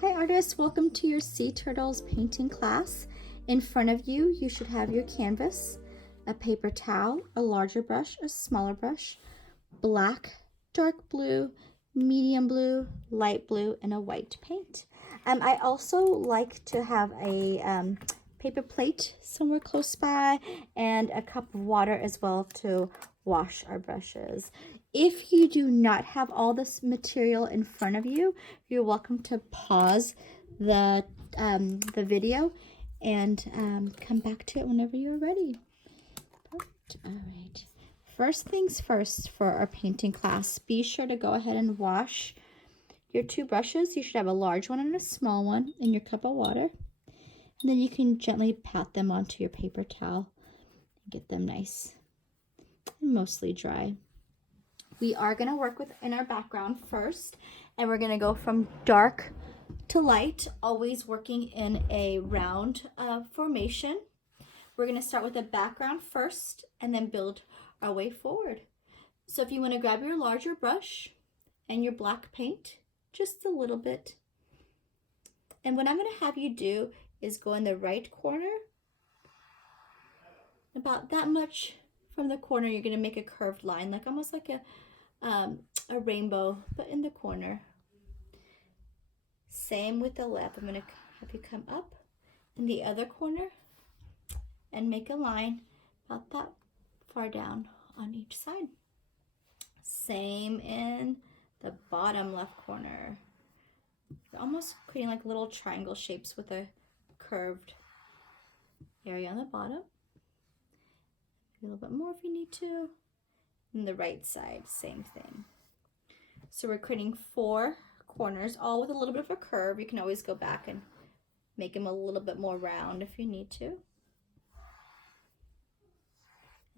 Hi artists, welcome to your Sea Turtles painting class. In front of you, you should have your canvas, a paper towel, a larger brush, a smaller brush, black, dark blue, medium blue, light blue, and a white paint. I also like to have a paper plate somewhere close by and a cup of water as well to wash our brushes. If you do not have all this material in front of you, you're welcome to pause the video and come back to it whenever you're ready. All right. First things first for our painting class, be sure to go ahead and wash your two brushes. You should have a large one and a small one in your cup of water. And then you can gently pat them onto your paper towel and get them nice and mostly dry. We are going to work in our background first, and we're going to go from dark to light, always working in a round formation. We're going to start with the background first and then build our way forward. So if you want to grab your larger brush and your black paint, just a little bit. And what I'm going to have you do is go in the right corner, about that much from the corner. You're going to make a curved line, like almost like a rainbow, but in the corner. Same with the left. I'm going to have you come up in the other corner and make a line about that far down on each side. Same in the bottom left corner. You're almost creating like little triangle shapes with a curved area on the bottom. A little bit more if you need to. And the right side, same thing. So we're creating 4 corners, all with a little bit of a curve. You can always go back and make them a little bit more round if you need to. And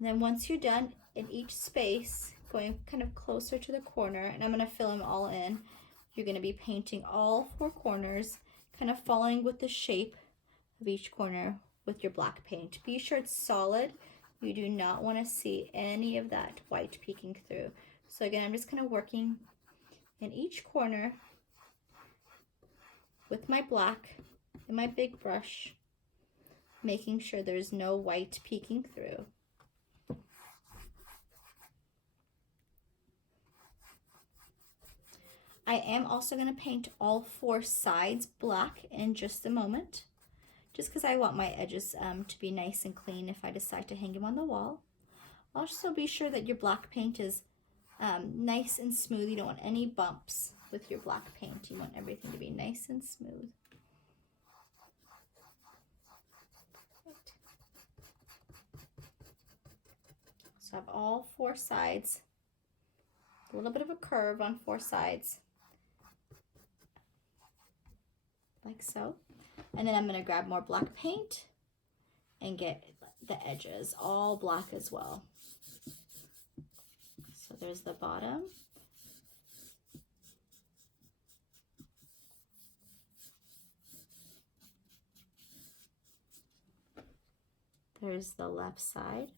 then once you're done, in each space, going kind of closer to the corner, and I'm going to fill them all in, you're going to be painting all 4 corners, kind of following with the shape of each corner with your black paint. Be sure it's solid. You do not want to see any of that white peeking through. So again, I'm just kind of working in each corner with my black and my big brush, making sure there's no white peeking through. I am also going to paint all 4 sides black in just a moment, just because I want my edges to be nice and clean if I decide to hang them on the wall. Also be sure that your black paint is nice and smooth. You don't want any bumps with your black paint. You want everything to be nice and smooth. So I have all 4 sides, a little bit of a curve on 4 sides, like so. And then I'm going to grab more black paint and get the edges all black as well. So there's the bottom. There's the left side.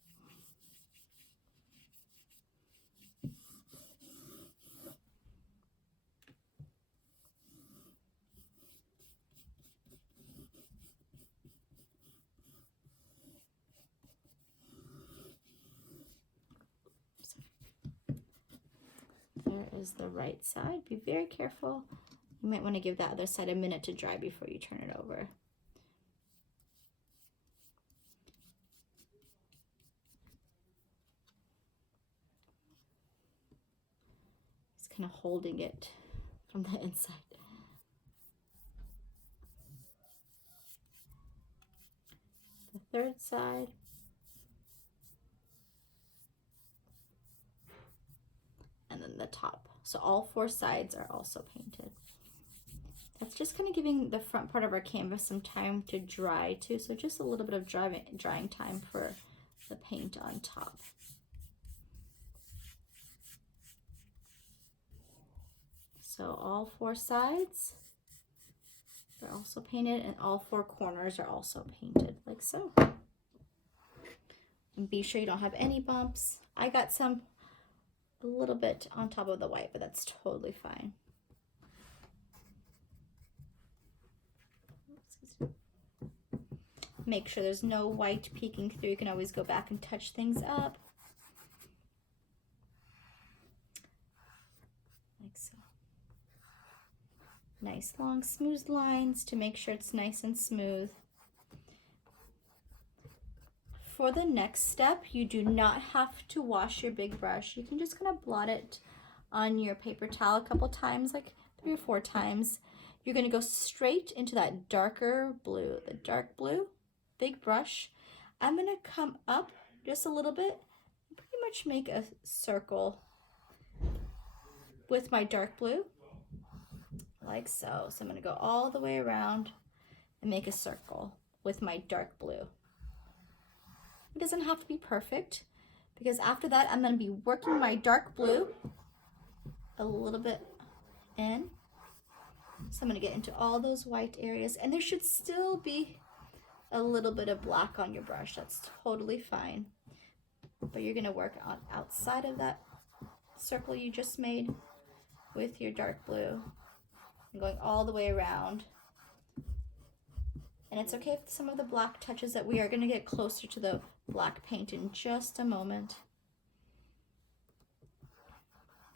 There is the right side. Be very careful. You might want to give that other side a minute to dry before you turn it over. Just kind of holding it from the inside. The third side. And then the top. So all 4 sides are also painted. That's just kind of giving the front part of our canvas some time to dry too. So just a little bit of drying time for the paint on top. So all 4 sides are also painted, and all 4 corners are also painted, like so. And be sure you don't have any bumps. I got some a little bit on top of the white, but that's totally fine. Make sure there's no white peeking through. You can always go back and touch things up. Like so. Nice long smooth lines to make sure it's nice and smooth. For the next step, you do not have to wash your big brush. You can just kind of blot it on your paper towel a couple times, like 3 or 4 times. You're going to go straight into that darker blue, the dark blue, big brush. I'm going to come up just a little bit and pretty much make a circle with my dark blue, like so. So I'm going to go all the way around and make a circle with my dark blue. It doesn't have to be perfect, because after that I'm going to be working my dark blue a little bit in. So I'm going to get into all those white areas, and there should still be a little bit of black on your brush. That's totally fine. But you're going to work on outside of that circle you just made with your dark blue and going all the way around. And it's okay if some of the black touches that we are going to get closer to the black paint in just a moment.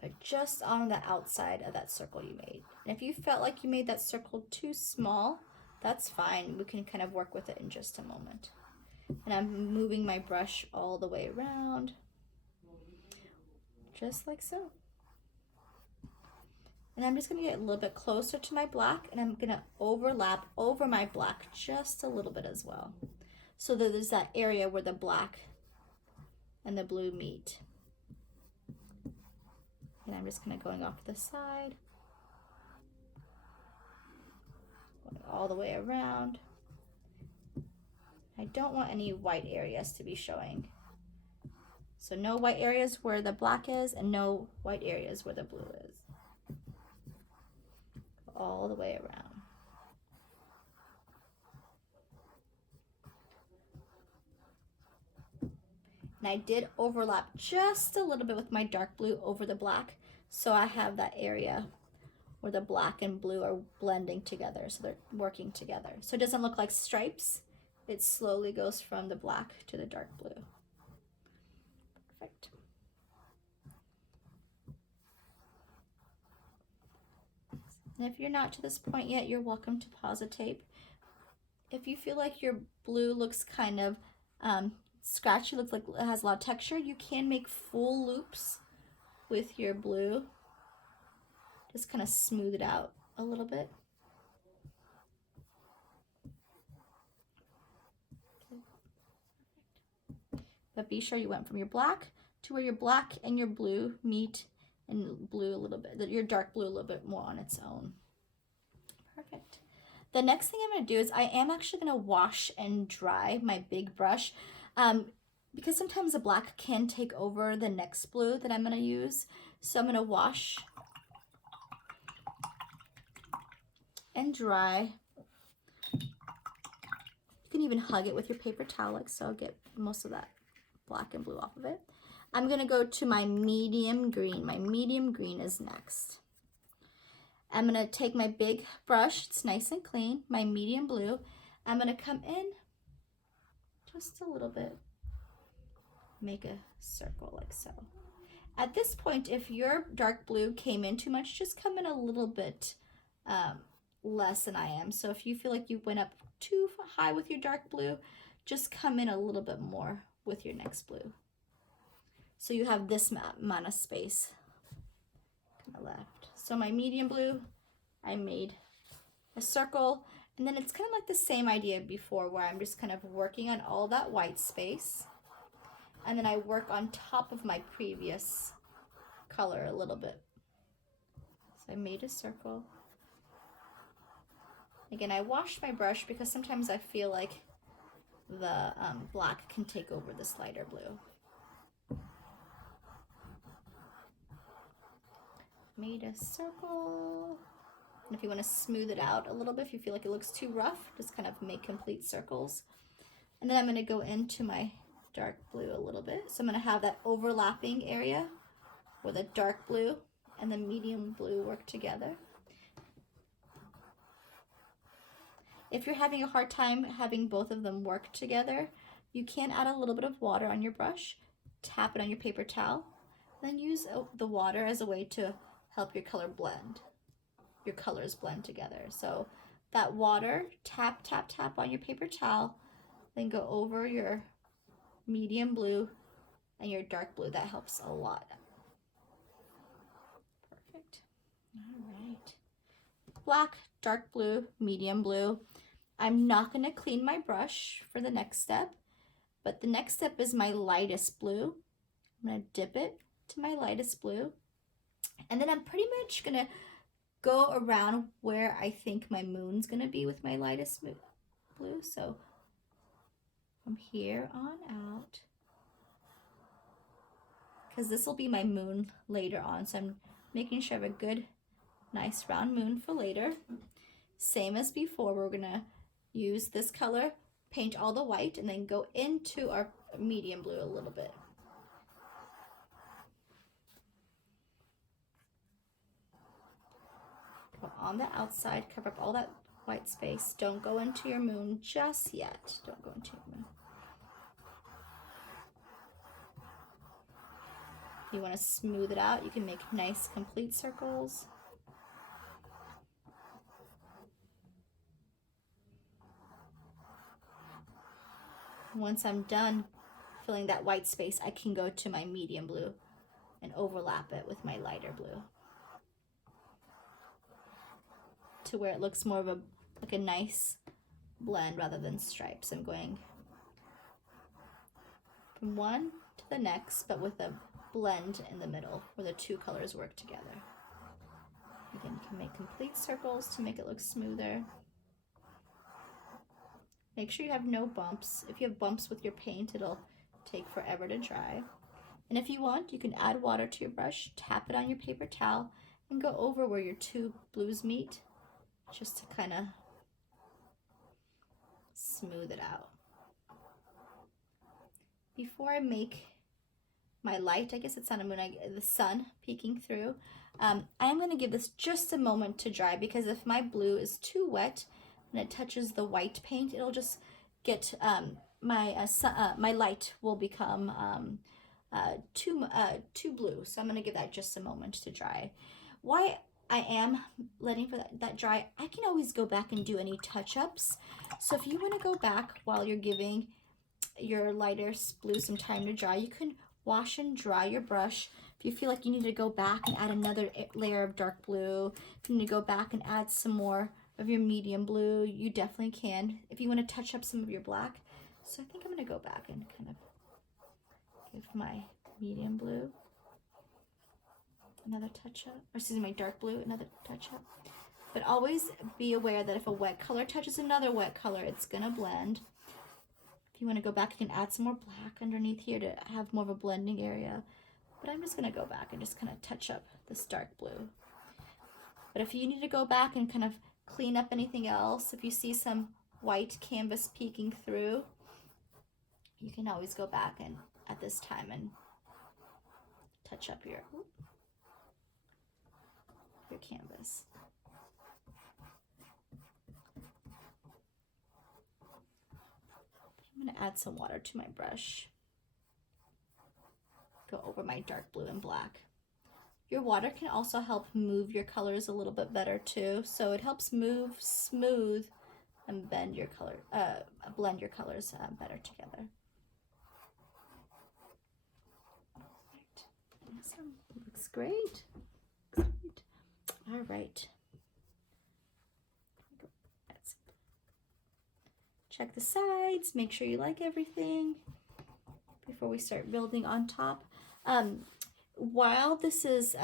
But just on the outside of that circle you made. And if you felt like you made that circle too small, that's fine. We can kind of work with it in just a moment. And I'm moving my brush all the way around, just like so. And I'm just going to get a little bit closer to my black, and I'm going to overlap over my black just a little bit as well, so that there's that area where the black and the blue meet. And I'm just kind of going off to the side, going all the way around. I don't want any white areas to be showing. So no white areas where the black is, and no white areas where the blue is. All the way around. And I did overlap just a little bit with my dark blue over the black, so I have that area where the black and blue are blending together, so they're working together. So it doesn't look like stripes. It slowly goes from the black to the dark blue. Perfect. And if you're not to this point yet, you're welcome to pause the tape. If you feel like your blue looks kind of scratchy, looks like it has a lot of texture, you can make full loops with your blue. Just kind of smooth it out a little bit. But be sure you went from your black to where your black and your blue meet, and blue a little bit, your dark blue a little bit more on its own. Perfect. The next thing I'm going to do is I am actually going to wash and dry my big brush, because sometimes the black can take over the next blue that I'm going to use. So I'm going to wash and dry. You can even hug it with your paper towel, like so, get most of that black and blue off of it. I'm going to go to my medium green. My medium green is next. I'm going to take my big brush, it's nice and clean, my medium blue. I'm going to come in just a little bit, make a circle like so. At this point, if your dark blue came in too much, just come in a little bit less than I am. So if you feel like you went up too high with your dark blue, just come in a little bit more with your next blue. So you have this amount of space kind of left. So my medium blue, I made a circle, and then it's kind of like the same idea before, where I'm just kind of working on all that white space, and then I work on top of my previous color a little bit. So I made a circle. Again, I washed my brush because sometimes I feel like the black can take over this lighter blue. Made a circle. And if you want to smooth it out a little bit, if you feel like it looks too rough, just kind of make complete circles. And then I'm going to go into my dark blue a little bit. So I'm going to have that overlapping area where the dark blue and the medium blue work together. If you're having a hard time having both of them work together, you can add a little bit of water on your brush, tap it on your paper towel, then use the water as a way to help your colors blend together. So that water, tap, tap, tap on your paper towel, then go over your medium blue and your dark blue. That helps a lot. Perfect. All right. Black, dark blue, medium blue. I'm not going to clean my brush for the next step, but the next step is my lightest blue. I'm going to dip it to my lightest blue, and then I'm pretty much going to go around where I think my moon's going to be with my lightest blue. So from here on out, because this will be my moon later on, so I'm making sure I have a good, nice round moon for later. Same as before, we're going to use this color, paint all the white, and then go into our medium blue a little bit. Go on the outside, cover up all that white space. Don't go into your moon just yet. Don't go into your moon. If you want to smooth it out, you can make nice complete circles. Once I'm done filling that white space, I can go to my medium blue and overlap it with my lighter blue to where it looks more of like a nice blend rather than stripes. I'm going from one to the next, but with a blend in the middle where the two colors work together. Again, you can make complete circles to make it look smoother. Make sure you have no bumps. If you have bumps with your paint, it'll take forever to dry. And if you want, you can add water to your brush, tap it on your paper towel, and go over where your two blues meet, just to kind of smooth it out. Before I make my light, I guess it's not a moon, the sun peeking through, I am going to give this just a moment to dry, because if my blue is too wet and it touches the white paint, it'll just get, my light will become too blue. So I'm going to give that just a moment to dry. Why I am letting for that dry, I can always go back and do any touch-ups. So if you want to go back while you're giving your lighter blue some time to dry, you can wash and dry your brush. If you feel like you need to go back and add another layer of dark blue, if you need to go back and add some more of your medium blue, you definitely can. If you want to touch up some of your black. So I think I'm going to go back and kind of give my medium blue another touch up, or excuse me, my dark blue another touch up. But always be aware that if a wet color touches another wet color, it's going to blend. If you want to go back, you can add some more black underneath here to have more of a blending area. But I'm just going to go back and just kind of touch up this dark blue. But if you need to go back and kind of clean up anything else, if you see some white canvas peeking through, you can always go back and at this time and touch up your canvas. I'm going to add some water to my brush. Go over my dark blue and black. Your water can also help move your colors a little bit better too. So it helps move, smooth, and blend your colors better together. Awesome. Looks great. All right. Check the sides, make sure you like everything before we start building on top. While this is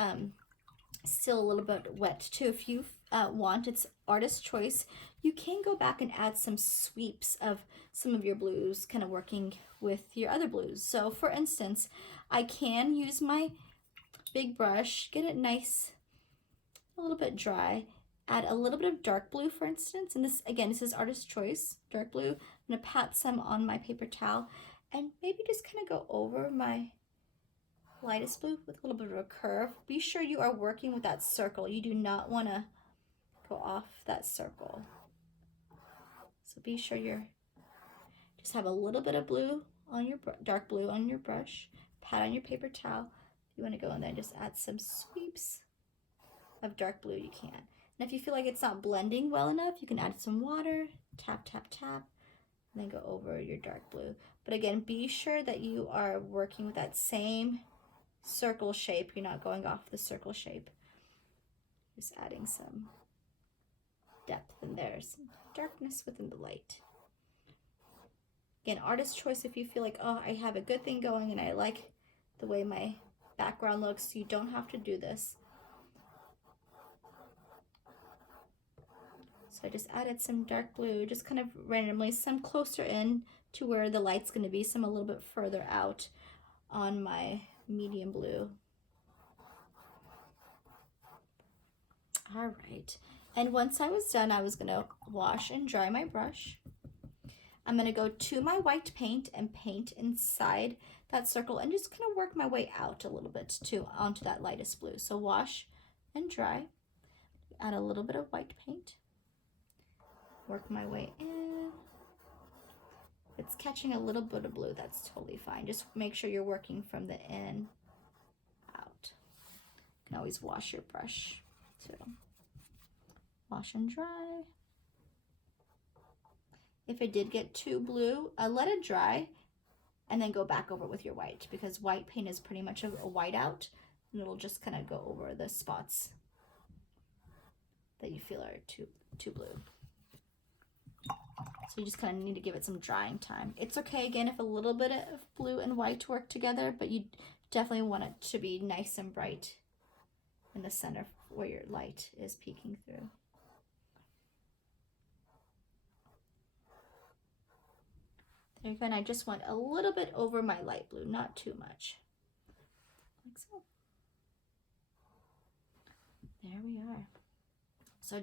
still a little bit wet too, if you want, it's artist choice, you can go back and add some sweeps of some of your blues, kind of working with your other blues. So for instance, I can use my big brush, get it nice, a little bit dry, add a little bit of dark blue, for instance, and this, again, this is artist choice, dark blue. I'm going to pat some on my paper towel and maybe just kind of go over my lightest blue with a little bit of a curve. Be sure you are working with that circle. You do not want to go off that circle. So be sure you're, just have a little bit of blue on your, dark blue on your brush, pat on your paper towel. If you want to go in there and just add some sweeps of dark blue, you can. And if you feel like it's not blending well enough, you can add some water, tap, tap, tap, and then go over your dark blue. But again, be sure that you are working with that same circle shape. You're not going off the circle shape. Just adding some depth in there, some darkness within the light. Again, artist choice. If you feel like, oh, I have a good thing going and I like the way my background looks, you don't have to do this. So I just added some dark blue, just kind of randomly, some closer in to where the light's going to be, some a little bit further out on my medium blue. All right. And once I was done, I was going to wash and dry my brush. I'm going to go to my white paint and paint inside that circle and just kind of work my way out a little bit to onto that lightest blue. So wash and dry. Add a little bit of white paint. Work my way in. If it's catching a little bit of blue, that's totally fine. Just make sure you're working from the in out. You can always wash your brush too. Wash and dry. If it did get too blue, let it dry and then go back over with your white, because white paint is pretty much a white out, and it'll just kind of go over the spots that you feel are too blue. So you just kind of need to give it some drying time. It's okay, again, if a little bit of blue and white work together, but you definitely want it to be nice and bright in the center where your light is peeking through. There you go, and I just went a little bit over my light blue, not too much. Like so. There we are. So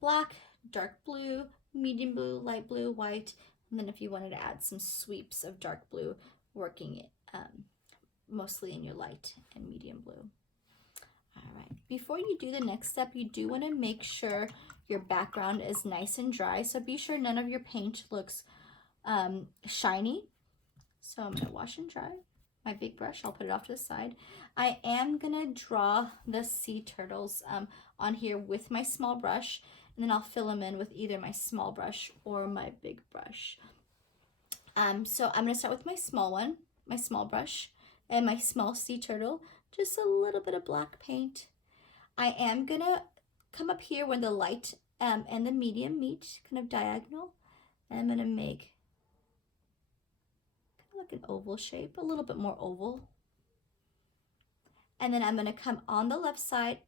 black, dark blue, medium blue, light blue, white, and then if you wanted to add some sweeps of dark blue, working it mostly in your light and medium blue. All right, before you do the next step, you do want to make sure your background is nice and dry. So be sure none of your paint looks shiny. So I'm gonna wash and dry my big brush. I'll put it off to the side. I am gonna draw the sea turtles on here with my small brush, and then I'll fill them in with either my small brush or my big brush. So I'm gonna start with my small one, my small brush, and my small sea turtle, just a little bit of black paint. I am gonna come up here when the light and the medium meet, kind of diagonal, and I'm gonna make like an oval shape, a little bit more oval. And then I'm going to come on the left side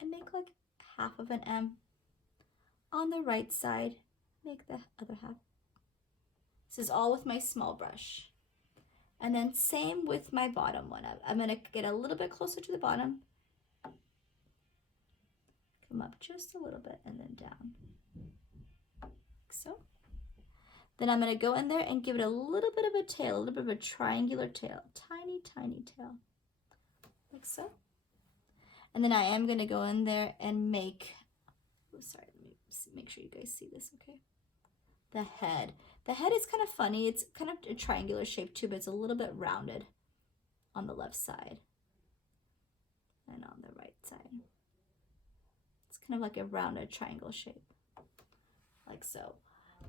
and make like half of an M. On the right side, make the other half. This is all with my small brush. And then same with my bottom one. I'm going to get a little bit closer to the bottom. Come up just a little bit and then down. Like so. Then I'm going to go in there and give it a little bit of a tail, a little bit of a triangular tail, tiny, tiny tail, like so. And then I am going to go in there and make, oh, sorry, let me make sure you guys see this, okay? The head. The head is kind of funny. It's kind of a triangular shape too, but it's a little bit rounded on the left side and on the right side. It's kind of like a rounded triangle shape, like so.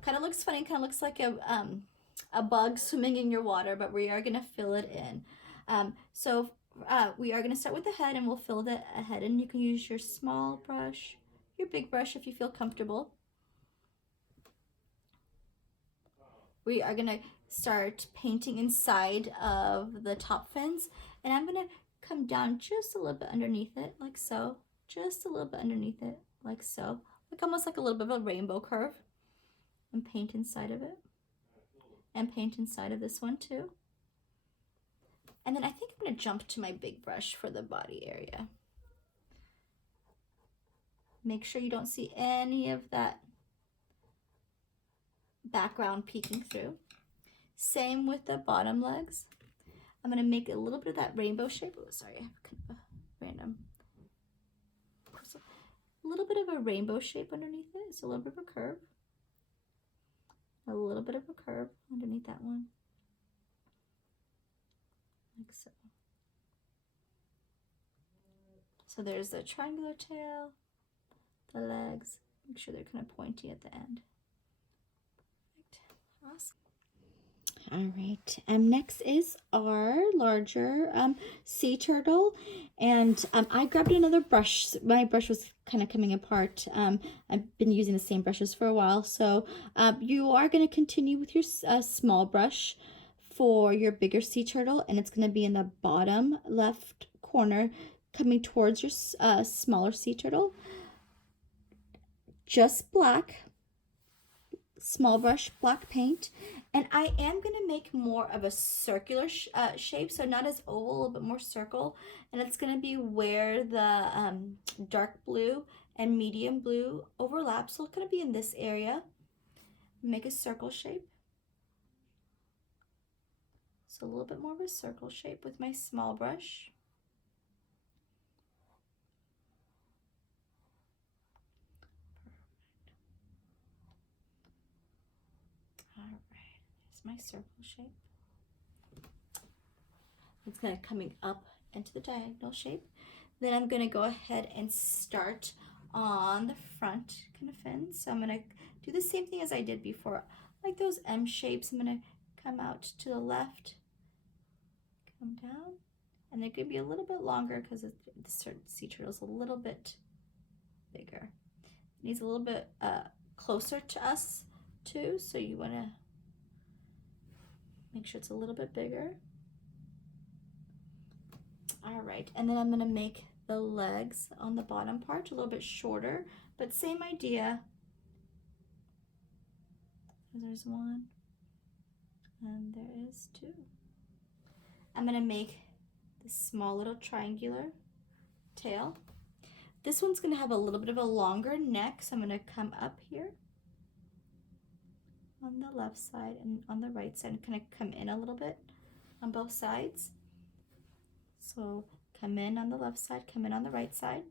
Kind of looks funny, kind of looks like a bug swimming in your water, but we are going to fill it in. So we are going to start with the head, and we'll fill the head in. You can use your small brush, your big brush if you feel comfortable. We are going to start painting inside of the top fins, and I'm going to come down just a little bit underneath it, like so. Just a little bit underneath it, like so. Like almost like a little bit of a rainbow curve. And paint inside of it, and paint inside of this one too. And then I think I'm going to jump to my big brush for the body area. Make sure you don't see any of that background peeking through. Same with the bottom legs. I'm going to make a little bit of that rainbow shape. Oh, sorry, I have kind of a random. A little bit of a rainbow shape underneath it. It's a little bit of a curve. a little bit of a curve underneath that one, like so. So there's the triangular tail, the legs, make sure they're kind of pointy at the end. Perfect. Awesome. All right, next is our larger sea turtle, and I grabbed another brush. My brush was kind of coming apart. I've been using the same brushes for a while, so you are going to continue with your small brush for your bigger sea turtle, and it's going to be in the bottom left corner coming towards your smaller sea turtle. Just black, small brush, black paint. And I am going to make more of a circular shape, so not as oval, a little bit more circle. And it's going to be where the dark blue and medium blue overlap. So it's going to be in this area. Make a circle shape. So a little bit more of a circle shape with my small brush. All right, here's my circle shape. It's kind of coming up into the diagonal shape. Then I'm going to go ahead and start on the front kind of fin. So I'm going to do the same thing as I did before, like those M shapes. I'm going to come out to the left, come down, and they're going to be a little bit longer because the sea turtle is a little bit bigger. It needs a little bit closer to us too, so you want to make sure it's a little bit bigger. All right, and then I'm going to make the legs on the bottom part a little bit shorter, but same idea. There's one, and there is two. I'm going to make this small little triangular tail. This one's going to have a little bit of a longer neck, so I'm going to come up here on the left side and on the right side and kind of come in a little bit on both sides. So come in on the left side, come in on the right side.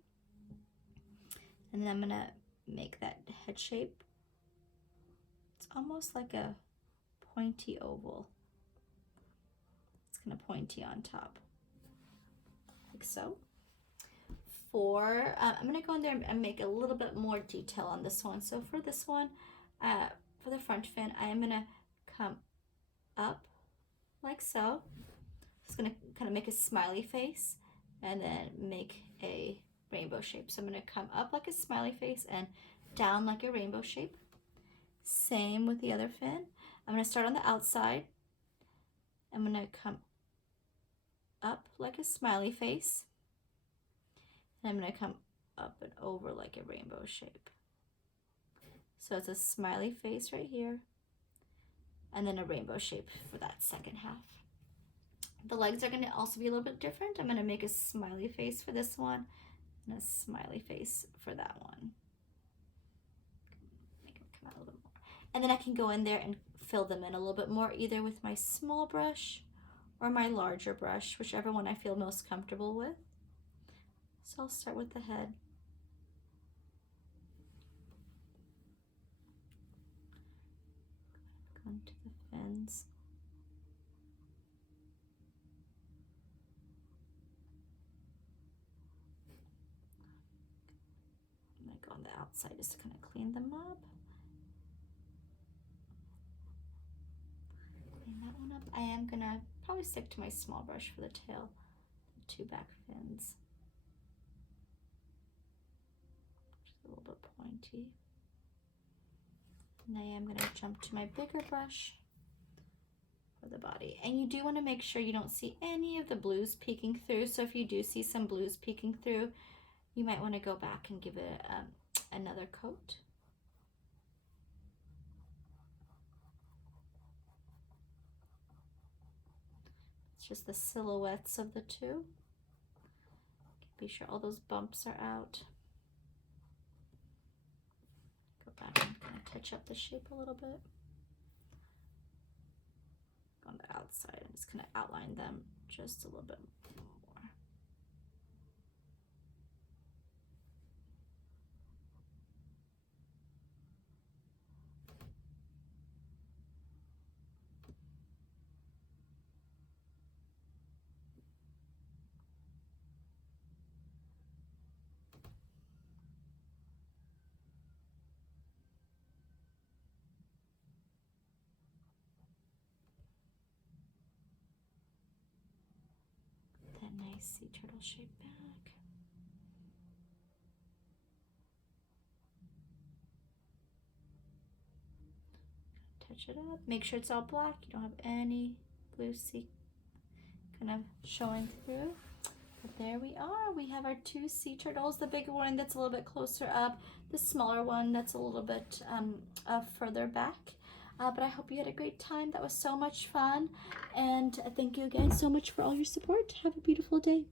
And then I'm going to make that head shape. It's almost like a pointy oval. It's kind of pointy on top, like so. I'm going to go in there and make a little bit more detail on this one. So for this one, for the front fin, I am going to come up like so. It's going to kind of make a smiley face and then make a rainbow shape. So I'm going to come up like a smiley face and down like a rainbow shape. Same with the other fin. I'm going to start on the outside. I'm going to come up like a smiley face. And I'm going to come up and over like a rainbow shape. So it's a smiley face right here, and then a rainbow shape for that second half. The legs are going to also be a little bit different. I'm going to make a smiley face for this one and a smiley face for that one. Make them come out a little bit more. And then I can go in there and fill them in a little bit more, either with my small brush or my larger brush, whichever one I feel most comfortable with. So I'll start with the head. Go into the fins. I'm going to go on the outside just to kind of clean them up. Clean that one up. I am going to probably stick to my small brush for the tail, the two back fins. Just a little bit pointy. And I am going to jump to my bigger brush for the body. And you do want to make sure you don't see any of the blues peeking through. So if you do see some blues peeking through, you might want to go back and give it another coat. It's just the silhouettes of the two. Be sure all those bumps are out. Go back and kind of touch up the shape a little bit. Go on the outside and just kind of outline them just a little bit more. nice sea turtle shape back. Touch it up. Make sure it's all black. You don't have any blue sea kind of showing through. But there we are. We have our two sea turtles, the bigger one that's a little bit closer up, the smaller one that's a little bit further back. But I hope you had a great time. That was so much fun. And thank you again so much for all your support. Have a beautiful day.